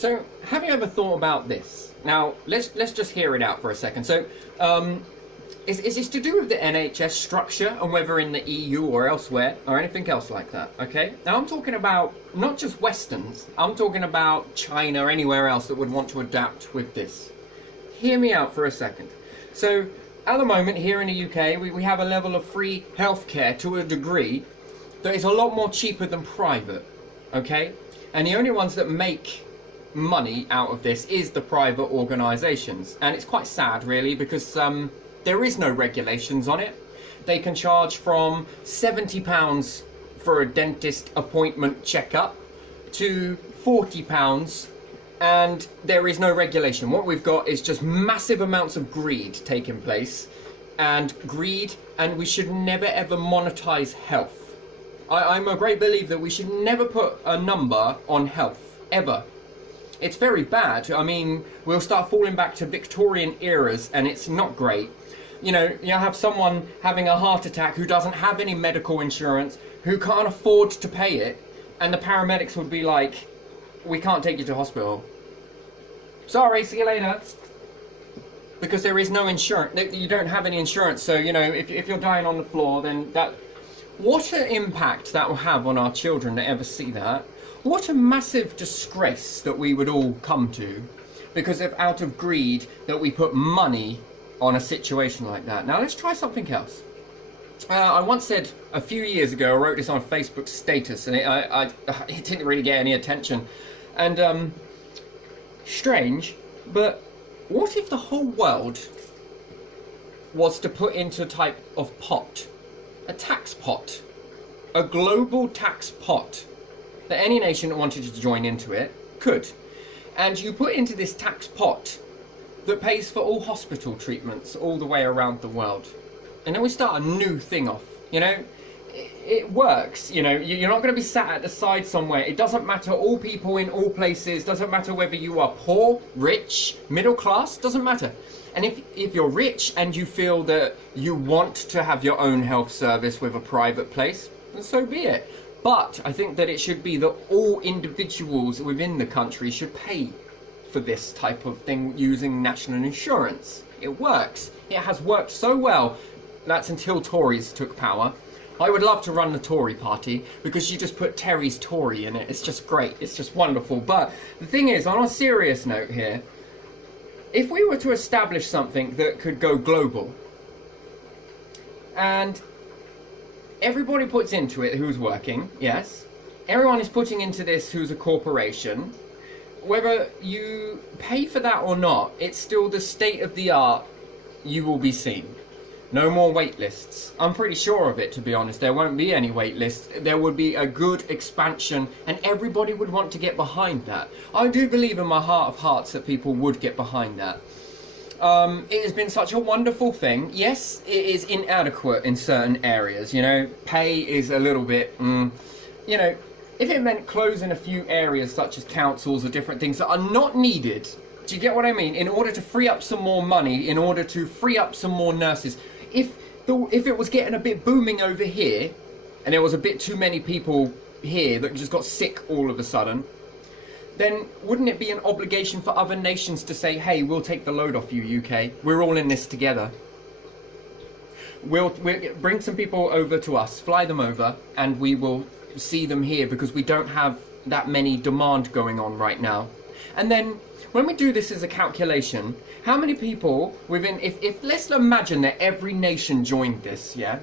So, have you ever thought about this? Now, let's just hear it out for a second. So, is this to do with the NHS structure and whether in the EU or elsewhere or anything else like that? Okay. Now, I'm talking about not just Westerns. I'm talking about China or anywhere else that would want to adapt with this. Hear me out for a second. So, at the moment here in the UK, we have a level of free healthcare to a degree that is a lot more cheaper than private. Okay, and the only ones that make money out of this is the private organisations, and it's quite sad really, because there is no regulations on it. They can charge from £70 for a dentist appointment checkup to £40, and there is no regulation. What we've got is just massive amounts of greed taking place, and we should never ever monetize health. I'm a great believer that we should never put a number on health, ever. It's very bad. I mean, we'll start falling back to Victorian eras, and it's not great. You know, you'll have someone having a heart attack who doesn't have any medical insurance, who can't afford to pay it, and the paramedics would be like, we can't take you to hospital. Sorry, see you later. Because there is no insurance. You don't have any insurance, so, you know, if you're dying on the floor, then that... What an impact that will have on our children that ever see that. What a massive disgrace that we would all come to because of out of greed that we put money on a situation like that. Now let's try something else. I once said a few years ago, I wrote this on Facebook status, and it didn't really get any attention. And strange, but what if the whole world was to put into a type of pot? A tax pot, a global tax pot that any nation that wanted to join into it could, and you put into this tax pot that pays for all hospital treatments all the way around the world, and then we start a new thing off. You know, it works. You know, you're not going to be sat at the side somewhere. It doesn't matter. All people in all places. Doesn't matter whether you are poor, rich, middle class. Doesn't matter. And if you're rich and you feel that you want to have your own health service with a private place, then so be it. But I think that it should be that all individuals within the country should pay for this type of thing using national insurance. It works. It has worked so well. That's until Tories took power. I would love to run the Tory party because you just put Terry's Tory in it. It's just great. It's just wonderful. But the thing is, on a serious note here, if we were to establish something that could go global, and everybody puts into it who's working, yes, everyone is putting into this who's a corporation, whether you pay for that or not, it's still the state of the art. You will be seen. No more wait lists. I'm pretty sure of it, to be honest. There won't be any wait lists. There would be a good expansion, and everybody would want to get behind that. I do believe in my heart of hearts that people would get behind that. It has been such a wonderful thing. Yes, it is inadequate in certain areas. You know, pay is a little bit, you know, if it meant closing a few areas such as councils or different things that are not needed, do you get what I mean? In order to free up some more money, in order to free up some more nurses. If it was getting a bit booming over here, and there was a bit too many people here that just got sick all of a sudden, then wouldn't it be an obligation for other nations to say, hey, we'll take the load off you, UK. We're all in this together. We'll bring some people over to us, fly them over, and we will see them here because we don't have that many demand going on right now. And then when we do this as a calculation, how many people within, if let's imagine that every nation joined this, yeah?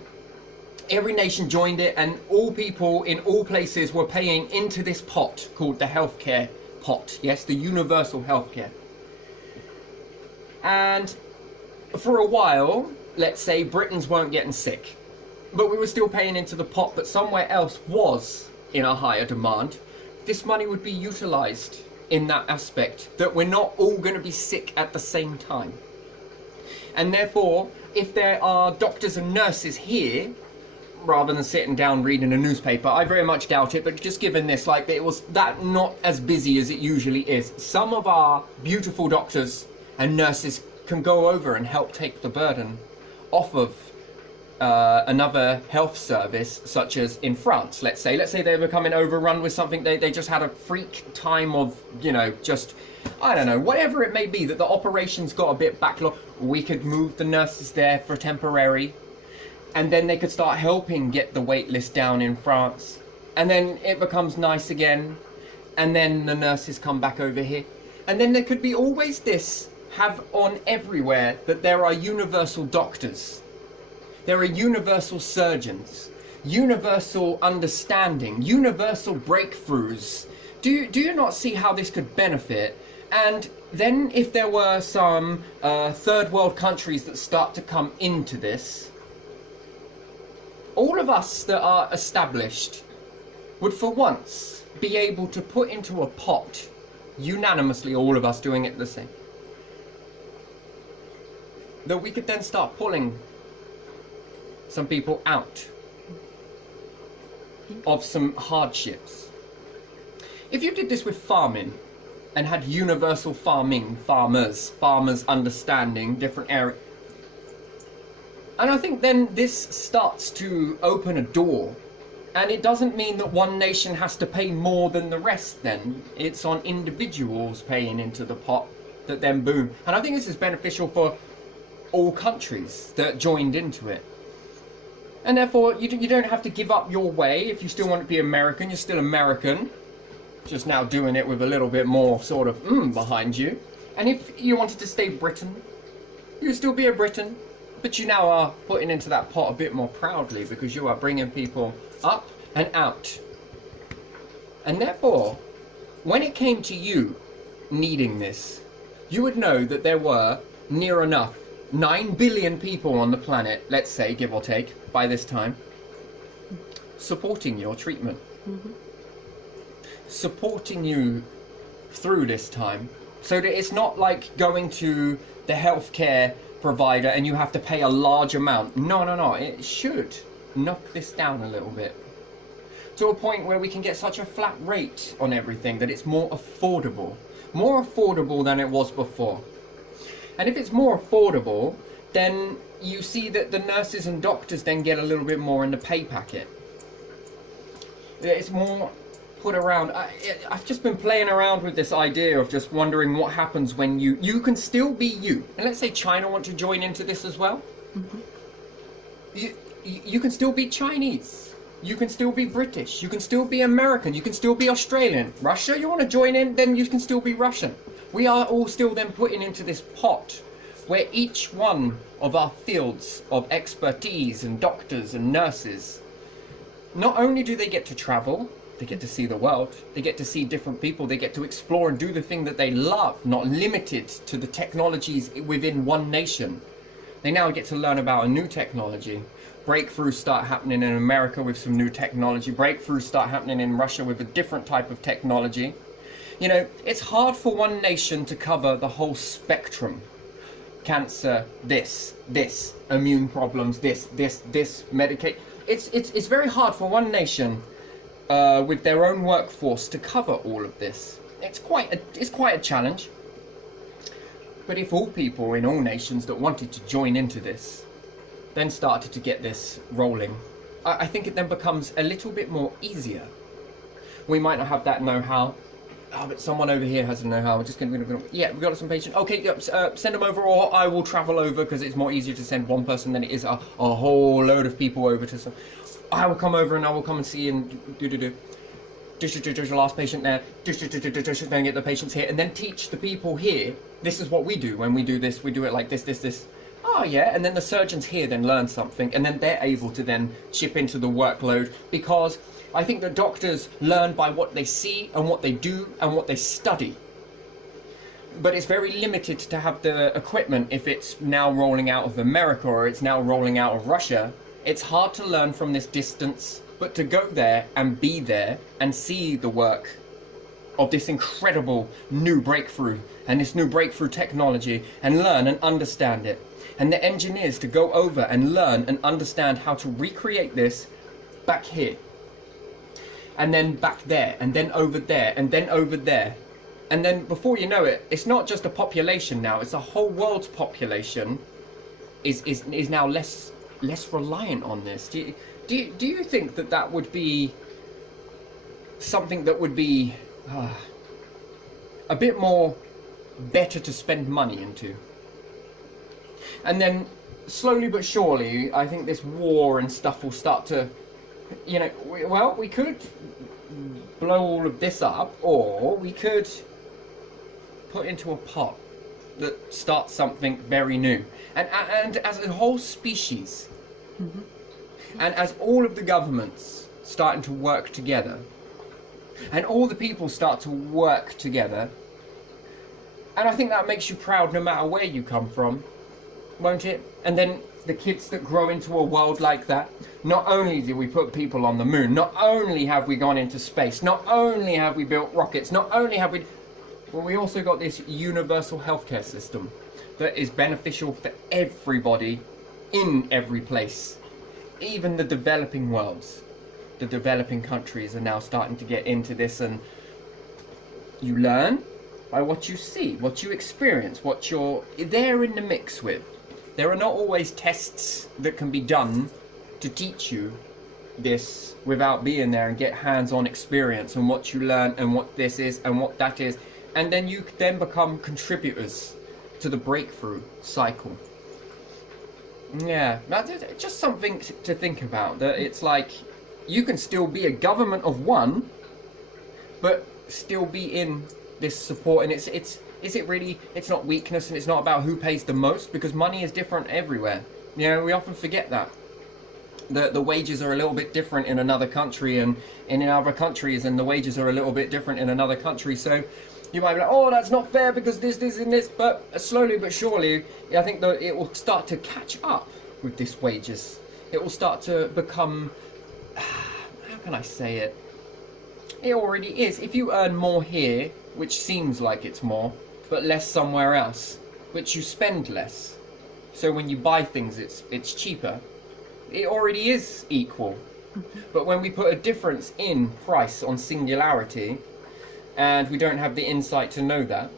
Every nation joined it, and all people in all places were paying into this pot called the healthcare pot, yes, the universal healthcare. And for a while, let's say Britons weren't getting sick, but we were still paying into the pot, but somewhere else was in a higher demand. This money would be utilised in that aspect, that we're not all going to be sick at the same time. And therefore, if there are doctors and nurses here, rather than sitting down reading a newspaper, I very much doubt it, but just given this, like, it was that not as busy as it usually is, some of our beautiful doctors and nurses can go over and help take the burden off of another health service, such as in France, let's say they were becoming overrun with something, they just had a freak time of, you know, just, I don't know, whatever it may be, that the operations got a bit backlogged, we could move the nurses there for temporary, and then they could start helping get the wait list down in France, and then it becomes nice again, and then the nurses come back over here, and then there could be always this, have on everywhere, that there are universal doctors. There are universal surgeons, universal understanding, universal breakthroughs. Do you not see how this could benefit? And then if there were some third world countries that start to come into this, all of us that are established would for once be able to put into a pot, unanimously all of us doing it the same, that we could then start pulling some people out of some hardships. If you did this with farming and had universal farming, farmers understanding different areas, and I think then this starts to open a door, and it doesn't mean that one nation has to pay more than the rest then. It's on individuals paying into the pot that then boom. And I think this is beneficial for all countries that joined into it. And therefore, you don't have to give up your way. If you still want to be American, you're still American. Just now doing it with a little bit more sort of behind you. And if you wanted to stay Britain, you'd still be a Briton. But you now are putting into that pot a bit more proudly because you are bringing people up and out. And therefore, when it came to you needing this, you would know that there were near enough 9 billion people on the planet, let's say, give or take, by this time, supporting your treatment. Mm-hmm. Supporting you through this time, so that it's not like going to the healthcare provider and you have to pay a large amount. No, it should knock this down a little bit. To a point where we can get such a flat rate on everything that it's more affordable than it was before. And if it's more affordable, then you see that the nurses and doctors then get a little bit more in the pay packet. It's more put around. I've just been playing around with this idea of just wondering what happens when you can still be you. And let's say China want to join into this as well. Mm-hmm. You can still be Chinese. You can still be British. You can still be American. You can still be Australian. Russia, you want to join in, then you can still be Russian. We are all still then putting into this pot where each one of our fields of expertise and doctors and nurses, not only do they get to travel, they get to see the world, they get to see different people, they get to explore and do the thing that they love, not limited to the technologies within one nation. They now get to learn about a new technology. Breakthroughs start happening in America with some new technology. Breakthroughs start happening in Russia with a different type of technology. You know, it's hard for one nation to cover the whole spectrum. Cancer, this, immune problems, this, medicate. It's very hard for one nation with their own workforce to cover all of this. It's quite a challenge. But if all people in all nations that wanted to join into this then started to get this rolling, I think it then becomes a little bit more easier. We might not have that know-how. Oh, but someone over here has a know-how. We're just going to... Yeah, we've got some patients. Okay, send them over, or I will travel over, because it's more easier to send one person than it is a whole load of people over to some... I will come over and I will come and see and do. The last patient there. Then get the patients here, and then teach the people here. This is what we do when we do this. We do it like this. Oh yeah, and then the surgeons here then learn something, and then they're able to then chip into the workload, because I think that doctors learn by what they see and what they do and what they study. But it's very limited to have the equipment if it's now rolling out of America or it's now rolling out of Russia. It's hard to learn from this distance, but to go there and be there and see the work of this incredible new breakthrough and this new breakthrough technology and learn and understand it. And the engineers to go over and learn and understand how to recreate this back here. And then back there, and then over there, and then over there. And then before you know it, it's not just a population now, it's a whole world's population is now less less reliant on this? Do you think that that would be something that would be a bit more better to spend money into? And then slowly but surely, I think this war and stuff will start to, you know, we could blow all of this up, or we could put into a pot that starts something very new. And as a whole species, and as all of the governments starting to work together, and all the people start to work together, and I think that makes you proud no matter where you come from, won't it? And then the kids that grow into a world like that, not only did we put people on the moon, not only have we gone into space, not only have we built rockets, not only have we... Well, we also got this universal healthcare system that is beneficial for everybody in every place. Even the developing worlds, the developing countries are now starting to get into this, and you learn by what you see, what you experience, what you're there in the mix with. There are not always tests that can be done to teach you this without being there and get hands-on experience and what you learn and what this is and what that is. And then you then become contributors to the breakthrough cycle. Yeah, that's just something to think about. That it's like you can still be a government of one, but still be in this support. And is it really? It's not weakness, and it's not about who pays the most, because money is different everywhere. You know, we often forget that. The wages are a little bit different in another country and in other countries, and the wages are a little bit different in another country. So you might be like, oh, that's not fair because this, and this. But slowly but surely, I think that it will start to catch up with this wages. It will start to become, how can I say it? It already is. If you earn more here, which seems like it's more, but less somewhere else, which you spend less. So when you buy things, it's cheaper. It already is equal. But when we put a difference in price on singularity, and we don't have the insight to know that.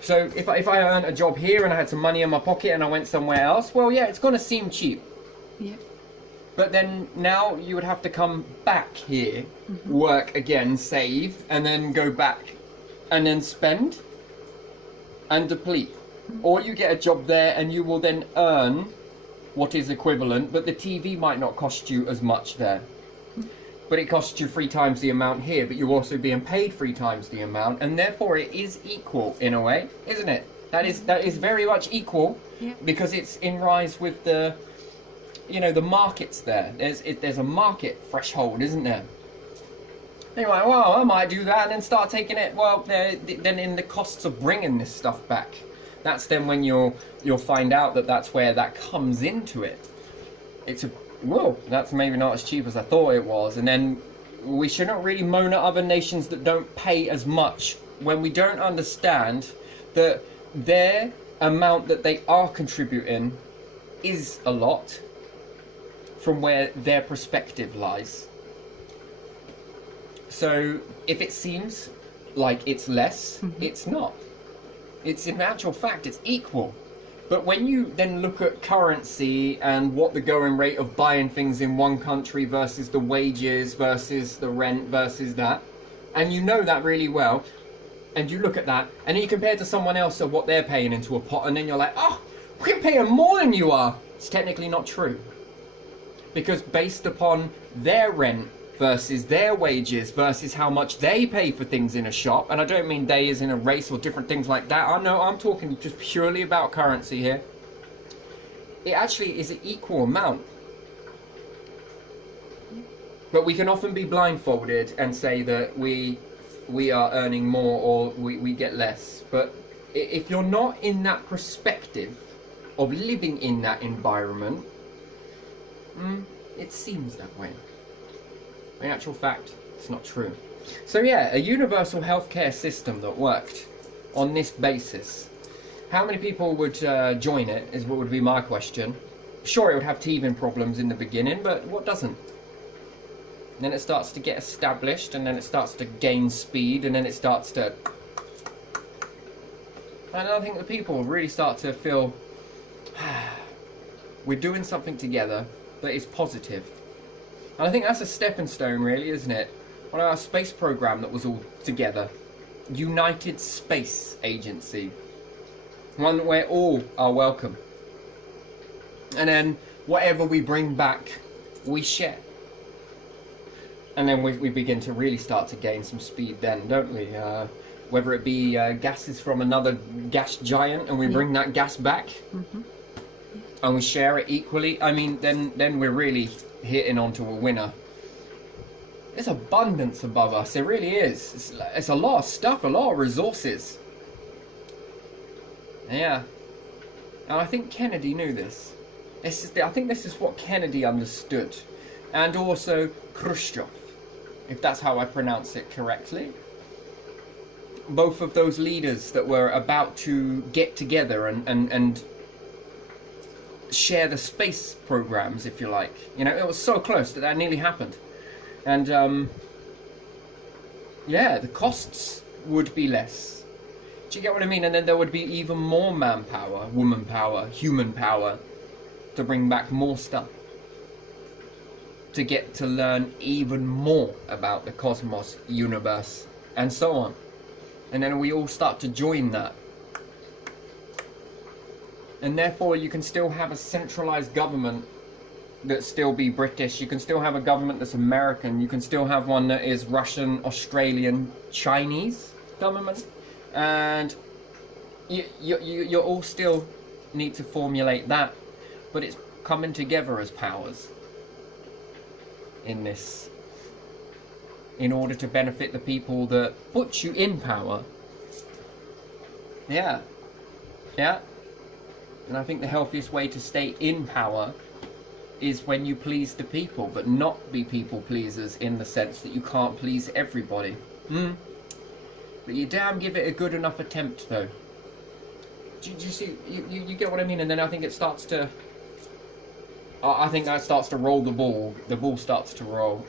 So if I earned a job here and I had some money in my pocket and I went somewhere else, well, yeah, it's going to seem cheap. Yeah. But then now you would have to come back here, work again, save, and then go back and then spend and deplete. Or you get a job there and you will then earn what is equivalent, but the TV might not cost you as much there. But it costs you 3 times the amount here, but you're also being paid 3 times the amount, and therefore it is equal in a way, isn't it? That is very much equal, because it's in rise with the, you know, the markets there. There's a market threshold, isn't there? Anyway, well, I might do that and then start taking it. Well, then in the costs of bringing this stuff back, that's then when you'll find out that that's where that comes into it. It's a whoa, that's maybe not as cheap as I thought it was. And then we shouldn't really moan at other nations that don't pay as much when we don't understand that their amount that they are contributing is a lot from where their perspective lies. So if it seems like it's less, it's not. It's in actual fact, it's equal. But when you then look at currency and what the going rate of buying things in one country versus the wages versus the rent versus that, and you know that really well, and you look at that, and then you compare to someone else of what they're paying into a pot, and then you're like, oh, we're paying more than you are. It's technically not true. Because based upon their rent versus their wages versus how much they pay for things in a shop, and I don't mean they as in a race or different things like that. I know I'm talking just purely about currency here. It actually is an equal amount. But we can often be blindfolded and say that we are earning more or we get less. But if you're not in that perspective of living in that environment, it seems that way. In actual fact, it's not true. So yeah, a universal healthcare system that worked on this basis. How many people would join it is what would be my question. Sure, it would have teething problems in the beginning, but what doesn't? And then it starts to get established, and then it starts to gain speed, and then it starts to... And I think the people really start to feel we're doing something together, that is positive. And I think that's a stepping stone, really, isn't it? On our space program that was all together. United Space Agency. One where all are welcome. And then whatever we bring back, we share. And then we begin to really start to gain some speed then, don't we? Whether it be gases from another gas giant and we bring that gas back and we share it equally, I mean, then we're really hitting onto a winner. There's abundance above us, it really is. It's a lot of stuff, a lot of resources. Yeah. And I think Kennedy knew this. I think this is what Kennedy understood. And also Khrushchev, if that's how I pronounce it correctly. Both of those leaders that were about to get together and share the space programs, if you like. You know, it was so close that nearly happened. And, yeah, the costs would be less. Do you get what I mean? And then there would be even more manpower, woman power, human power, to bring back more stuff. To get to learn even more about the cosmos, universe, and so on. And then we all start to join that. And therefore you can still have a centralized government that still be British. You can still have a government that's American. You can still have one that is Russian, Australian, Chinese government. And you all still need to formulate that. But it's coming together as powers in this, in order to benefit the people that put you in power. Yeah. Yeah. And I think the healthiest way to stay in power is when you please the people, but not be people pleasers in the sense that you can't please everybody. But you damn give it a good enough attempt, though. Do you see? You get what I mean? And then I think it starts to... I think that starts to roll the ball. The ball starts to roll.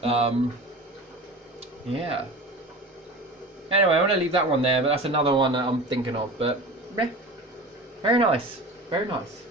Yeah. Anyway, I want to leave that one there, but that's another one that I'm thinking of. But, very nice. Very nice.